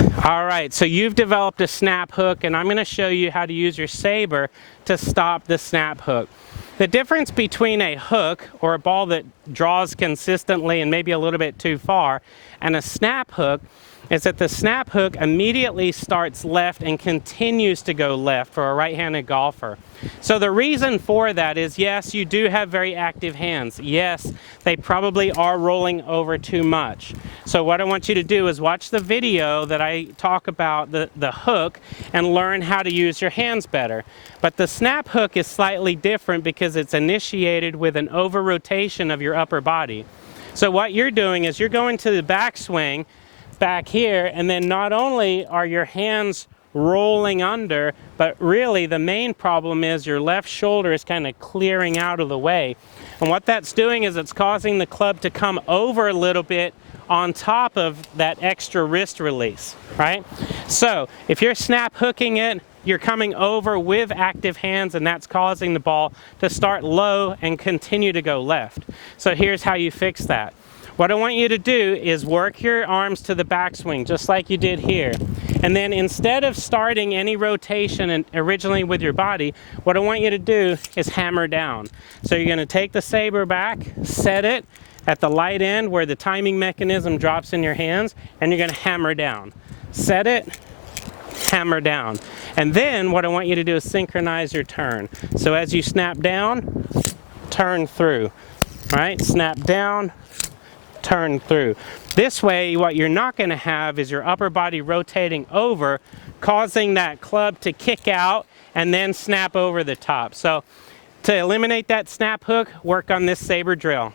All right, so you've developed a snap hook, and I'm going to show you how to use your Saber to stop the snap hook. The difference between a hook, or a ball that draws consistently and maybe a little bit too far, and a snap hook is that the snap hook immediately starts left and continues to go left for a right-handed golfer. So the reason for that is, yes, you do have very active hands. Yes, they probably are rolling over too much. So what I want you to do is watch the video that I talk about the hook and learn how to use your hands better. But the snap hook is slightly different because it's initiated with an over-rotation of your upper body. So what you're doing is you're going to the backswing back here, and then not only are your hands rolling under, but really the main problem is your left shoulder is kind of clearing out of the way. And what that's doing is it's causing the club to come over a little bit on top of that extra wrist release, right? So if you're snap hooking it, you're coming over with active hands, and that's causing the ball to start low and continue to go left. So here's how you fix that. What I want you to do is work your arms to the backswing, just like you did here. And then instead of starting any rotation originally with your body, what I want you to do is hammer down. So you're going to take the Saber back, set it at the light end where the timing mechanism drops in your hands, and you're going to hammer down. Set it, hammer down. And then what I want you to do is synchronize your turn. So as you snap down, turn through. Right? Snap down, turn through. This way, what you're not going to have is your upper body rotating over, causing that club to kick out and then snap over the top. So to eliminate that snap hook, work on this Saber drill.